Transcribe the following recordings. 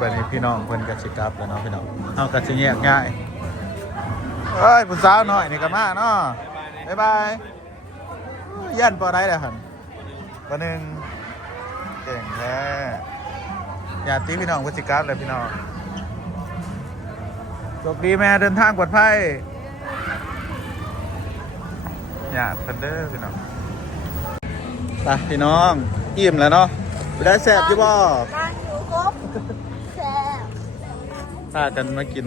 บัดนี้พี่น้องเพิ่นก็สิกลับแล้วเนาะพี่น้องเฮาก็สิแยกย้ายเอ้ยผู้สาวน้อยนี่ก็มาเนาะบ๊ายบายยันปอได้แล้วหั่นปอหนึ่งเก่งแท้ญาติพี่น้องเพิ่นสิกลับแล้วพี่น้องโชคดีแม่เดินทางปลอดภัยญาติเพิ่นเด้อพี่น้องไปพี่น้องอิ่มแล้วเนาะไปได้แซ่บอยู่บ่ การอยู่ครบแซ่บ ถ้ากันมากิน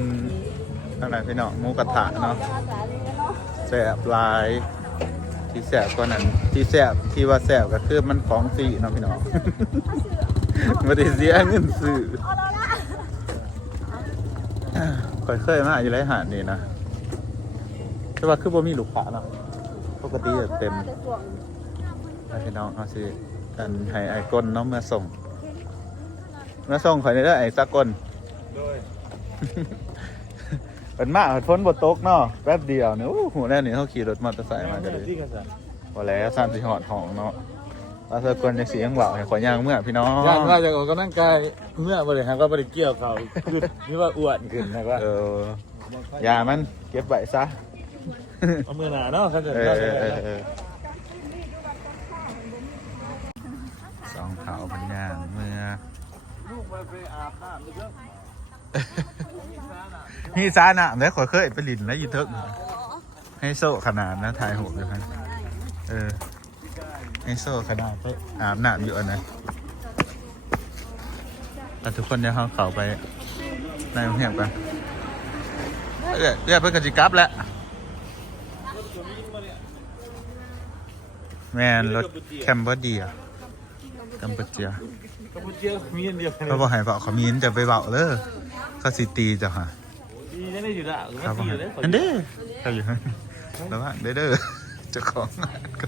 ตั้งแต่พี่น้องหมูกระทะเนาะ อาสาเลยเนาะ แซ่บหลายที่แซ่บกว่านั้นที่แซ่บที่ว่าแซ่บก็คือมันของฟรีเนาะพี่น้อง ไม่ได้เสียเงินซื้อ เอาแล้วนะ ค่อยเคยมาอยู่ไรหาดนี่นะแต่ว่าคือบ่มีลูกค้าเนาะปกติจะเต็มแล้วพี่น้องเอาสิกันให้ไอ้ก้นเนาะมาส่งข่อยนี่เด้อไอ้ซักก้นเป็นมากพ้นบทตกเนาะแป๊บเดียวเนี่ยโอ้โหแน่นี่เขาขี่รถมอเตอร์ไซค์มากันเลยพอแล้ว3-4 หอดห้องเนาะว่าเธอกวนในเสียงเบาให้ขอยย่างเมื่อพี่น้อง ย่างว่าจะออกกำลังกายเมื่อบริหารก็บริเกี่ยวเขาคือนี่ว่าอ้วนขึ้นนะว่า อย่ามันเก็บไว้ซะ เอามือหนาเนาะเขาจะ สองเขาพันย่างเมื่อ ลูกมาไปอาบน้ำเยอะ นี่ซาหนะเดี๋ยวขอยเคยไปลินแล้วอยู่เทิงให้โซ่ขนาดนะถ่ายหูอยู่ครับให้โซ่ขนาดไปอาบน้ำอยู่อันนั้นแต่ทุกคนเดี๋ยวเขาไปในโรงแรมกันเรียกเพื่อนกันจิกลับแล้วแมนรถแคมเบอร์เดียกัมพูเชีย กัมพูเชียมีอันเดียว เขาบอกให้เบาเขามีนจะไปเบาเลยเขาสิตีจ้ะค่ะ ดีนั่นได้อยู่ละ ครับผมอันเด้อเขาอยู่แล้วว่าเด้อเจ้าของงานก็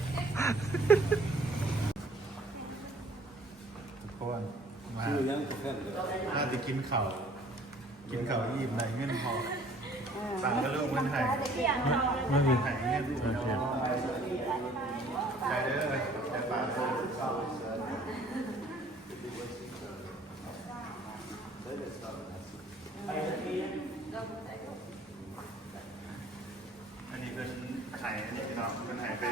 ทุกคนมาน่าจะกินข้าวอิ่มไหนเงินพอสั่งก็เริ่มเงินไทยไม่มีไทยเงินไปเด้อไปปากอันนี้เป็นไข่อันนี้พี่น้องเป็นไข่ไป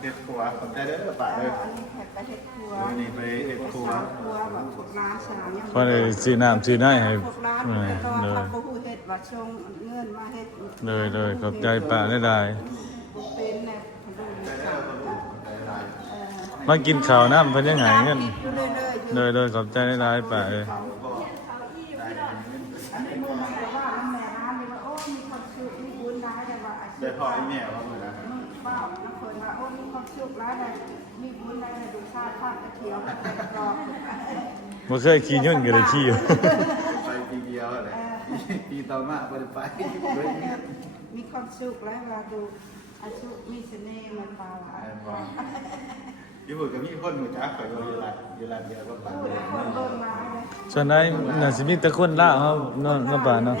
เด็ดขัวผมได้เด้อปากเลย อันนี้แขกไปเฮ็ดครัว อันนี้ไปเด็ดขัว ครัวแบบพวกร้านสาวยัง พอได้ซีน้ำซีได้ให้ พวกร้านแต่ตอนทำบ่ฮู้เฮ็ดว่าชงเงินมาเฮ็ด เลยขอบใจป่าได้ได้ เป็นแน่ มากินข้าวน้ำเพิ่นยังไงเงี้ย เรื่อยๆ เลยขอบใจได้ได้ป่าเลย อันนี้มึงมันก็ว่าแม่ร้านเลยว่าโอ้มีความสุขมีบุญร้ายแต่ว่าอาชี ได้ พ พอไอ้แม่ว่าเหมือนนะ ป้าน้ำเพิ่นว่าโอ้มีความสุขร้ายแต่มีบุญร้ายแต่ดูชาติภาพตะเคียวแต่กรอบ บ่เคยขี่ยุ่นก็ได้ขี่อยู่ ไปปีเดียวอะไรปีต่อมาไปไป มีความสุขแล้วเวลาดูอาชีพมีเสน่ห์มันปลาหลาย ญี่ปุ่นก็มีคนหัวจักไปอยู่ร้านเดียวก็ไป คนเบิ่งมาเลย ส่วนไหนน่าสิมีแต่คนลาวเฮาเนาะป่าเนาะ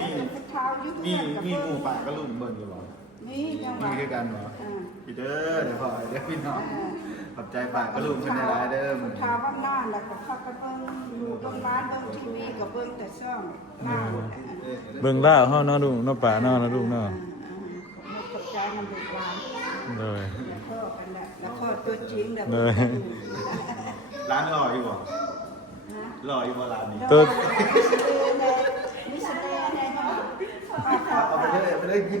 เช้ายุ่ง มีหมู่ป่าก็รุ่นเบิ่งอยู่หรอ นี่จังห มี วะ ด้วยกันเหรอพี่เด้อเดี๋ยวพอเดี๋ยวพี่น้องขอบใจป่าก็รุ่นคนในร้านเด้อมึง เช้าวันหน้าแล้วก็เข้าไปเบิ่งอยู่ตรงร้านเบิ่งทีวีกับเบิ่งแต่ช่องหน้า เบิ่งลาวเฮาเนาะลูกเนาะป่าเนาะลูกเนาะ ตกใจมันดุร้าน เลย แล้วก็กันแหละแล้วก็ตัวจริงแบบ เลย ร้านรออยู่บ่รออยู่บ่ร้านนี้ ตัว มิสเตอร์แน่นอน เอาไปเลยยิ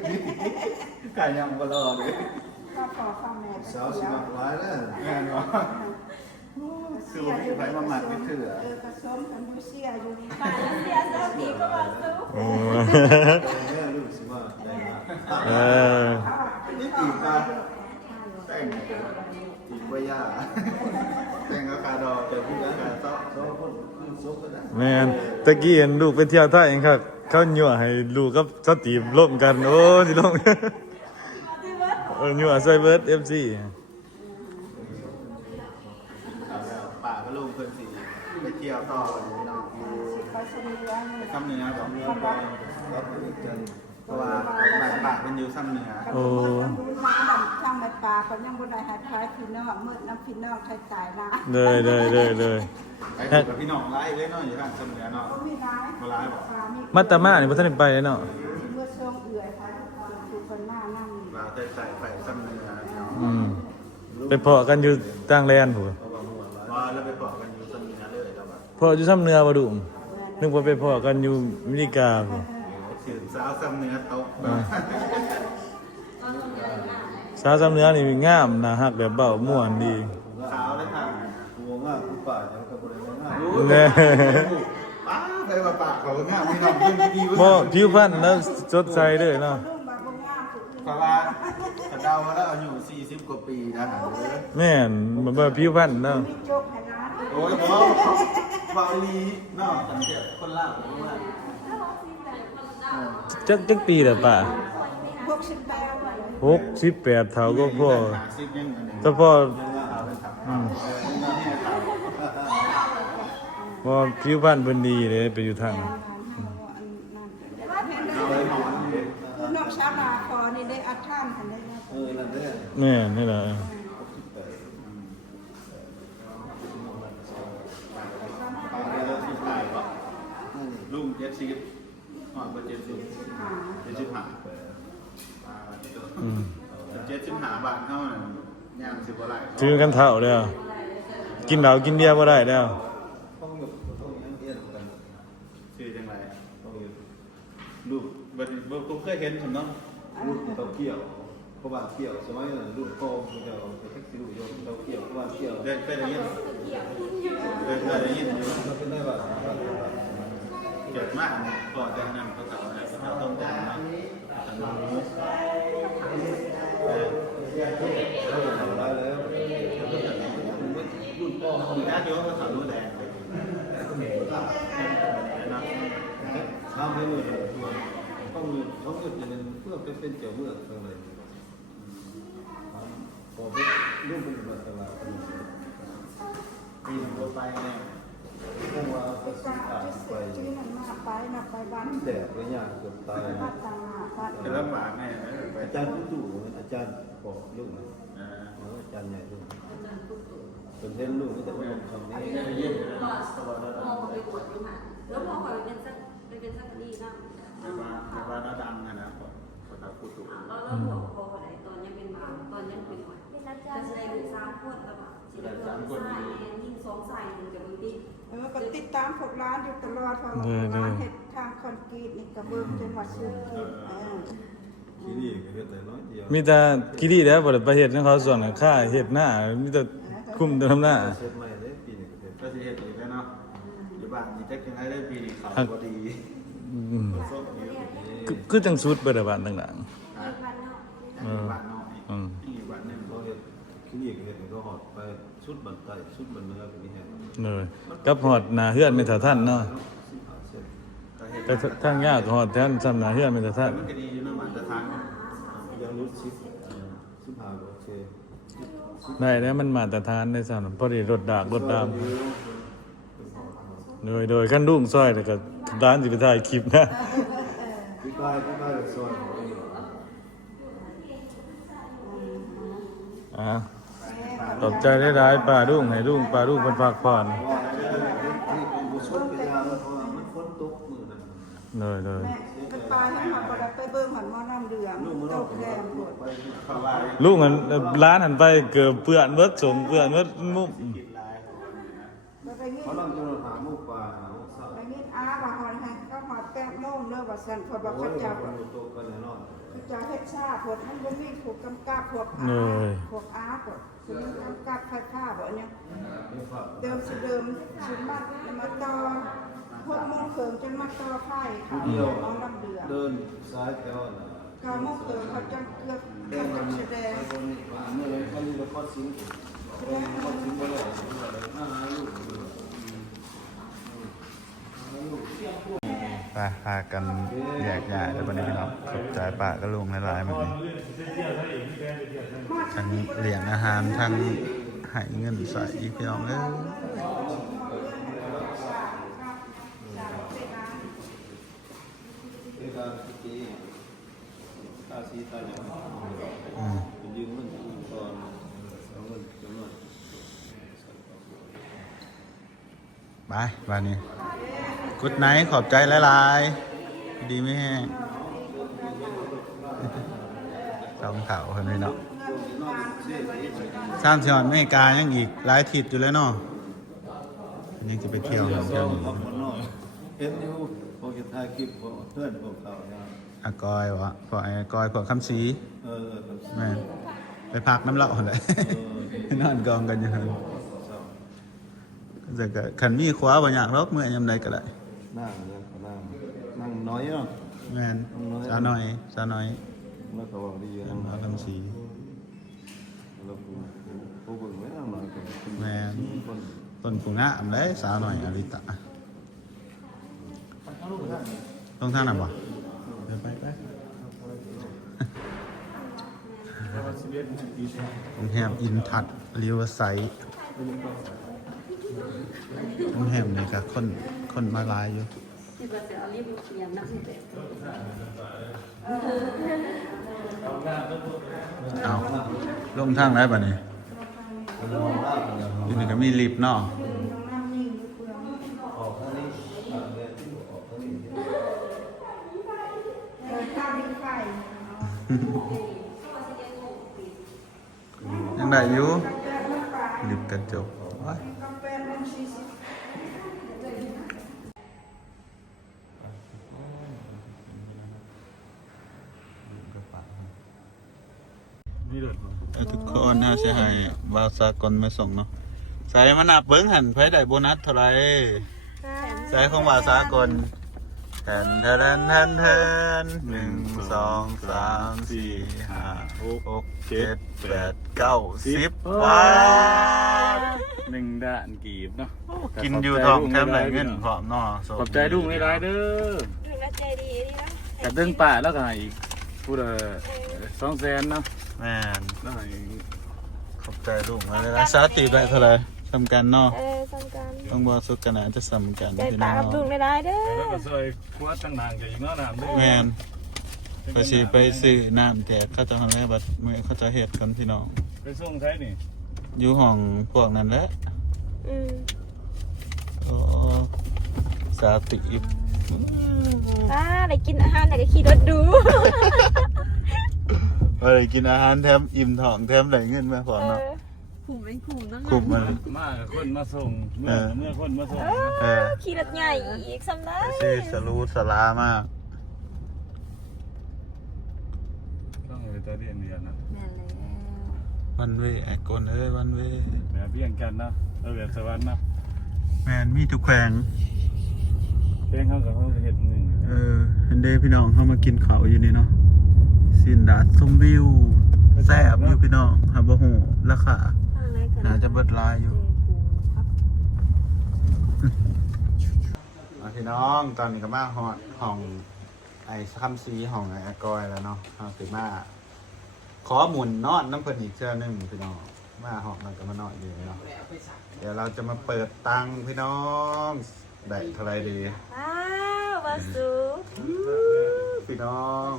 บไก่ยังบ่รอเลย ข้าวขอข้าวแม่ สาวสิมาหลายแล้วงานวะสู้พี่ไผมาหมัดไม่ถือ ผสมกันยูเซียอยู่ เสียเจ้าผีก็มาสู้ โอ้ เนี่ยลูกสิว่าได้มา เออ นี่ตีปลาแต่งตีปลายาแต่งอาคาดอกแต่พี่อาคาซ้อคนขึ้นซุกก็ได้ แม่นตะกี้เห็นลูกไปเที่ยวไทยเองครับเขายั่วให้ลูกกับเขาตีบร่วมกันโอ้สิลงยั่วใส่เบิร์ด FC ป่าก็ลูกเพิ่นสิไปเที่ยวต่อกันน้อง ไปสมุทรสาคร ไปซ้ำเหนือสองเรือไปแล้วไปเจอเพราะว่าป่าเป็นอยู่ซ้ำเหนือ โอ้ ช่างในป่าเขายังบนไดหายพายพี่น้องมืดน้ำพี่น้องใครตายนะ เลย ไปคุยกับพี่น้องไล่เลยเนาะอยู่ทางเสมอเนาะ ก็มีร้าย มาไล่บอก มาตามานี่บ่ทันได้ไปเลยเนาะ เมื่อช่วงเอื่อยค่ะคือคนหน้านั่ง มาเตยใส่ไปเสมอเนาะ อืมไปเพาะกันอยู่ต่างแดนพุ่น ว่าแล้วไปบอกกันอยู่เสมอเลยแล้วแบบ เพาะอยู่ซ้ำเนื้อบ่ดุนึกว่าไปเพาะกันอยู่อเมริกาพุ่น ถือสาวเสมอโต๊ะ สาวซ้ำเนื้อนี่งามน่าฮักแบบเบ้าม่วนดี สาวเลยค่ะ หัวง่ายผู้ป่าจะกับบริเวณง่าย แน่ ป้าไปว่าปากเขาง่ายพี่น้องยิ่งดี บ่ผิวพรรณแล้วสดใสเลยเนาะ ลูกบางงามสุด เพราะว่าเดาแล้วอายุ40 กว่าปีนะฮะ แม่นมันบ่ผิวพรรณเนาะ มีโจกให้ร้าน โอ้ยบอฟาลีเนาะสังเกตคนล่างว่า จักปีแล้วป่ะ 68 68เท่าก็พอ ซิปยังไง ถ้าพอพอผิวพรรณเพิ่นดีเลยไปอยู่ทาง คือน้องชาลาคอนี่ได้อัดท่านทันได้นะ นั่นแหละ แม่นี่ล่ะ ลุง70หอด70 75 อืม 75 บาทเท่านั้นย่างสิบ่ไหล ถือกันเท่าเด้อกินเหล้ากินเบียร์บ่ได้แล้ว ต้องหยุดต้องยังเอียนกัน ชื่อจังไร ต้องหยุด ลูกบัดบ่เคยเห็นผมเนาะ ลูกเต้าเกี่ยวเพราะว่าเกี่ยวสมัยนั้นลูกโตมันจะเอาไปแท็กซี่ลูกโยมเต้าเกี่ยวเพราะว่าเกี่ยว ได้ยินได้ยินอยู่ มันเป็นได้ว่า เกิดมากก่อนจะนำเขาสาวอะไรเขาต้องการนะทางนู้น เราทำได้แล้วรุ่นพ่อ มีหน้าที่ว่าเขาสาวนู้นแดงนะ ทำให้มือต้องหยุดต้องหยุดอย่างนั้นเพื่อเป็นเกี่ยวเมื่อตรงไหนพอเป็นลูกเป็นมาตลาด ปีนตัวไปเนี่ย พวกว่า ไป ก็ กา สิอา ที่ ไป ชื่อนั้นมาไปนะไปบ้าน แดดระยะเกือบตาย บ้านตาบ้าน แต่ละปากเนี่ยไป อาจารย์ผู้จู่อาจารย์บอกลูกนะอาจารย์ใหญ่ลูกเป็นเล่นลูกนี่แต่ว่าคำนี้ ได้ยิน พอไปบวชอยู่ค่ะแล้วพอไปเป็นสักดีนะ แต่ว่าน้าดังนะภาษาพูดถูก แล้วบวชพอไหนตอนยังเป็นบางตอนยังเป็นหน่อยจะแสดงถึง3 คนแล้วแบบสิได้เพิ่มสายยิ่ง2 สายหนึ่งจะบางที ก็ติดตามพวกร้านอยู่ตลอดเพราะร้านเห็ดทางคอนกรีตนี่กระเบื้องจังหวัดสุรินทร์ ที่นี่ก็เฮ็ดแต่น้อยเดียว มีแต่กิริแล้วบ่ได้ไปเฮ็ดให้เขาส่วนค่าเฮ็ดหน้ามีแต่คุมแต่ทำหน้า เสร็จใหม่เลยปีนี้ก็เฮ็ด ก็จะเห็นอีกแล้วเนาะอยู่บ้านมีแจ็คยังไงได้ปีนี้เขาพอดี อืม ส้มอยู่ คือจังสุดเบิดอะบ้านต่าง บ้านนอกอีกที่บ้านหนึ่ง เขาเฮ็ดที่นี่ก็เฮ็ดก็หอดไปชุดบันไดชุดบันเนื้อก็มีเฮ็ด ๆเลยกับฮอดหน้าเฮือนแม่นเท่าท่านเนาะ 15 เซน แต่ทางยากก็ฮอดแทนซ้ำหน้าเฮือนแม่นเท่าท่าน มันก็ดีอยู่นะมันจะทาน ยังรุด15โอเค ได้แล้วมันมาตรฐานได้ซั่นพอดีรถดากรถดามโดยคันรุ่งซอยแล้วก็ร้านสิไปถ่ายคลิปนะ พี่ป้ายซอยของนี่ อ่าขอบใจหลายๆป้ารุ่งให้รุ่งป้ารุ่งเพิ่นพักผ่อน ที่เป็นบุชนไปยาเพราะว่ามันฝนตกมื้อนั้น เลย แม่ก็ตายให้หอดบ่ได้ไปเบิ่งหอดหม้อน้ำเดือดตกแดงหมด เขาว่า ลูกอันร้านหันไปเกือบเปื้อนเบิดสมเปื้อนเบิดมุก แล้วไปยิน เขาลองจนหาหมูป่าหาสัตว์ ไปยินอาว่าหอดให้ก็หอด8 โมงเด้อว่าซั่นเพราะว่า โอ้ เขา ย เจ้า มันตกกันแน่นอน เขาเจ้าเฮ็ดชาพวกมันบ่มีผูกกำกับพวกพวกอาพวกคือมันกำกับค่าบ่เนี่ย นี่ครับ เดิมสิมาต่อ6 โมงครึ่งจนมาต่อไฟค่ะเอาน้ำเดือด เดินซ้ายแถวน่ะ 9 โมงครึ่งเขาจังเกือบ เดิน เขา มัน แสดง ไปคนนี้เมื่อไรเขามีละครสิงครสิงไปเลยหาลูก ไปพากันแยกย้ายแล้ววันนี้พี่น้องขอบใจป้าก็ลุงหลายๆแบบนี้ทั้งเลี้ยงอาหารทั้งให้เงินใส่พี่น้องเอ้ย เวลาที่ตาสีตาอย่างเป็นยืมเงินตอนเอาเงินจำนวน ไปบ้านนี้กุดไนท์ขอบใจหลายๆดีไหมแห้งสองเข่าคนนี้เนาะสร้างที่หอดอเมริกายังอีกหลายทิศอยู่เลยเนาะยังจะไปเที่ยวกันเที่ยวนี้ เห็นอยู่พอจะถ่ายคลิปของเพื่อนพวกเขานะ อากอยวะพอไอ้อากอยพอคำสี เออ แม่นไปพักน้ำเหล่าเลย นอนกองกันอยู่ครับแต่ก็ขันมีขวาบางอย่างรบเมื่อยำใดก็ได้ นั่งนั่งน้อยเนาะ แม่นสาวน้อย แล้วก็บอกดี พ นั่ง อคำสี แล้วผู้บึงไม่นั่งน้อยกัน แม่น คน ต้นปูงะอำได้สาวน้อยอริตะต้องท่าไหนบ่เดี๋ยวไปโรงแรมอินทัศน์ริเวอร์ไซด์โรงแรมนี่ก็คนมาหลายอยู่ คิดว่าจะเอารีบเขียนนะพี่เป๊ะ เอาลงทางไหนบ่นี่อยู่นี่ก็มีลิฟต์เนาะ น้ำนิ่งอยู่เปลืองข้าวมีไข่ ยังได้อยู่ลิฟต์กระจกว้าย กาแฟนม40 นี่เด้อ ทุกคนนะเสียหายบาวสากลมาส่งเนาะใส่มานับเบิ้งหันไผได้โบนัสเท่าไหร่ใส่ของบาวสากลแทน1 2 3 4 5 6 7 8 9 10ว้าว 1ด้านกีบเนาะ กินอยู่ท้องแคมไหนเงินพร้อมเนาะ ขอบใจลุงหลายๆเด้อ ดูแลใจดีดีนะ แต่เดินป่าแล้วก็ให้อีกพูด200,000เนาะ แม่น แล้วให้ ขอบใจลุงมาเลยนะสาติได้เท่าไหร่สำกันเนาะ สำคัญ ต้องบอกสุดกันนะจะสำกัน ใจ พี่ ตา น้อ กับ ง ลุงได้เด้อ แล้วก็ซอยครัวต่างๆก็อีกเนาะน้ำด้วย แมนไปสิไปซื้อน้ำแจกเขาจะทำอะไรบัดเมื่อเขาจะเฮ็ดกันพี่น้อง ไปส่งใช้นี่ อยู่ห้องพวกนั้นแหละ โอ้สาติบ ได้กินอาหารแต่ก็ขี่รถดู ไปกินอาหารแถมอิ่มท้องแถมได้เงินมาพอเนาะ ขุมเป็นขุมตั้ง คุ้มมัน มาคนมาส่งเมื่อคนมาส่ง เออ ขี่รถใหญ่อีกซ้ำได้ ไปสิสรูสลามาก ต้องไปตัวเรียนนะ แม่นแล้ว วันเวไอ้กนเอ้ยวันเว แบบเบี้ยงกันเนาะเราแบบสวรรค์เนาะ แมนมีทุกแขวง เพลงเขากับเขาเห็นหนึ่ง เห็นเด้พี่น้องเข้ามากินข้าวอยู่นี่เนาะสินดาดชมวิวแซ่บอยู่พี่น้องฮับบ่ฮู้ราคา ข้างในกัน น่าจะเบิดลายอยู่ พี่น้องตอนนี้ก็มาฮอดห้องไอ้คำซีห้องไอ้อากอยแล้วเนาะเอาสิมาขอหมุนนอนน้ำเพิ่นอีกเทื่อหนึงพี่น้องมาห้องมันก็มานอนอยู่เนาะเดี๋ยวเราจะมาเปิดตังค์พี่น้องได้เท่าไหรดี ว้าววาสู พี่น้อง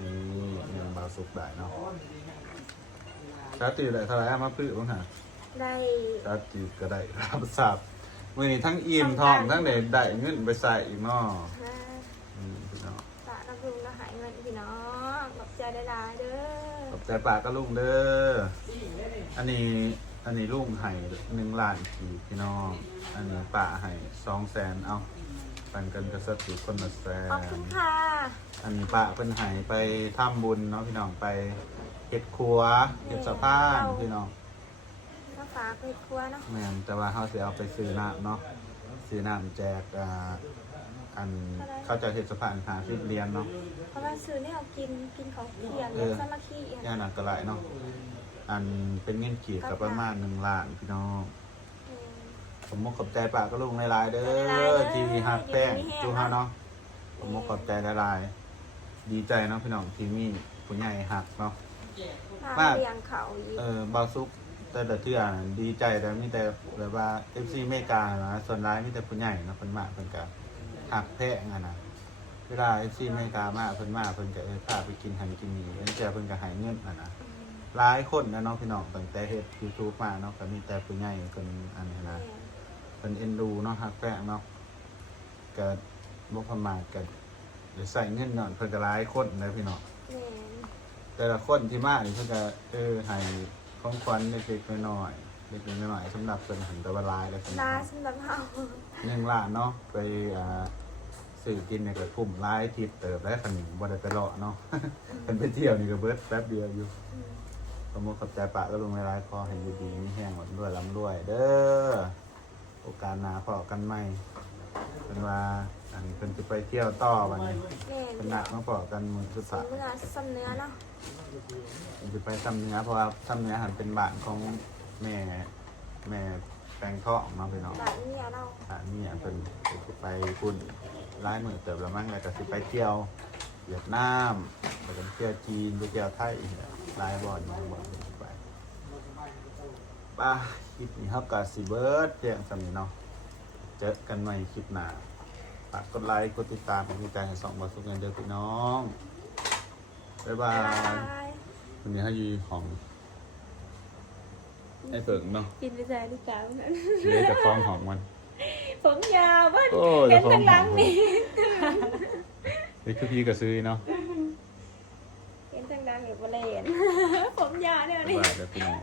นี่เงินบาสุกได้เนาะชาติได้เท่าไหรเอามาพื้นบ้างฮะ ได้ ชาติก็ได้รับทราบมื้อนี้ทั้งอิ่มท้องทั้งได้เงินไปใส่อีกเนาะพี่น้อง ตากับลุงก็หายเงินพี่น้องขอบใจได้หลายเด้อ ขอบใจปากก็ลุงเด้ออันนี้ลุงให้1 ล้านกีบพี่น้องอันนี้ป้าให้200,000เอาปันกันกระสับอยู่คนละแส ขอบคุณ น ค่ะ อันนี้ป้าเพิ่นให้ไปทำบุญเนาะพี่น้องไปเฮ็ดครัวเฮ็ดสะพานพี่น้อง ก็ฝากไปครัวเนาะ แม่นแต่ว่าเฮาสิเอาไปซื้อน้ำเนาะซื้อน้ำแจกอันเขาจะเฮ็ดสะพาน50เหรียญเนาะ เพราะว่าซื้อเนี่ยกินของเทียนสามัคคีอ่ะ ย่านนั้นก็หลายเนาะอันเป็นเงินกีบกับประมาณ1 ล้านพี่น้องผมมกขอบใจปากก็ลุงหลายๆเด้อที่หักแป้งจูเฮาเนาะผมมกขอบใจหลายๆดีใจเนาะพี่น้องที่มีผู้ใหญ่หักเนาะ มาเลี้ยงเขาอีก บาวซุกแต่ละเทื่อน่ะดีใจแต่มีแต่แบบว่า FC อเมริกานะส่วนร้ายมีแต่ผู้ใหญ่เนาะเพิ่นมาเพิ่นก็หักแพงอ่ะนะเวลา FC อเมริกามาเพิ่นก็พาไปกินหันกินนี่แล้วเจอเพิ่นก็ให้เงินอ่ะนะหลายคนนะเนาะพี่น้องตั้งแต่เฮ็ด YouTube มาเนาะก็มีแต่ผู้ใหญ่เพิ่นอันนี้นะ เป็นเอ็นดูเนาะฮักแป้งเนาะก็บ่ประมาทกันหรือใส่เงินนอนเพิ่นก็หลายคนเลยพี่น้อง แม่น แต่ละคนที่มานี่เพิ่นก็ให้ของขวัญเล็กๆน้อยๆเล็กๆน้อยๆสำหรับเพิ่นหันตะวันลายแล้วพี่น้ ลา อง สำหรับเฮา 1 ล้านเนาะไปซื้อกินเนี่ยก็คุ้มหลายทิศเติบแล้วคันบ่ได้ไปเลาะเนาะ เพิ่นไปเที่ยวนี่ก็เบิดแป๊บเดียวอยู่ขอบคุณขอบใจปะก็ลงหลายๆขอให้อยู่ดีมีแห้งหมดด้วยร่ำรวยเด้อโอกาสหน้าพอกันใหม่เพิ่นว่าอันเพิ่นสิไปเที่ยวต่อบัดนี้ แม่น เพิ่นนัดมาพอกันมื้อสุดท้าย เมื่อซ้ำเนื้อเนาะ ผมจะไปซ้ำเนื้อเพราะว่าซ้ำเนื้อหันเป็นบ้านของแม่แปลงท่องมาไปเนาะ บาดเมียเรา นี่อันเป็นจะไปปุ่นร้ายมือเติบแล้วมั้งแล้วก็สิไปเที่ยวเวียดนามไปกันเที่ยวจีนไปเที่ยวไทยอีกหลายบ่อนไปป้าคลิปนี้ครับกับสิเบิร์ดเพียงสำนี้เนาะเจอกันใหม่คลิปหน้าฝากกดไลค์กดติดตามเป็นกำลังใจให้สองบอสทุกเงินเดือนพี่น้องบ๊ายบา บ๊าย ย บาย วันนี้ให้ยูของไอ้เปิงเนาะ กินไปใจลูกสาวนั้น เดี๋ยวจะฟ้องของมัน ผมยาวเบ้าน โอ้ย เห็นทางหลังนี่ นี่คือพี่ก็ซื้อเนาะ เห็นทางหลังอยู่บ่เล่นผมยาวเนี่ยนี่ บาทเดี๋ยวพี่น้อง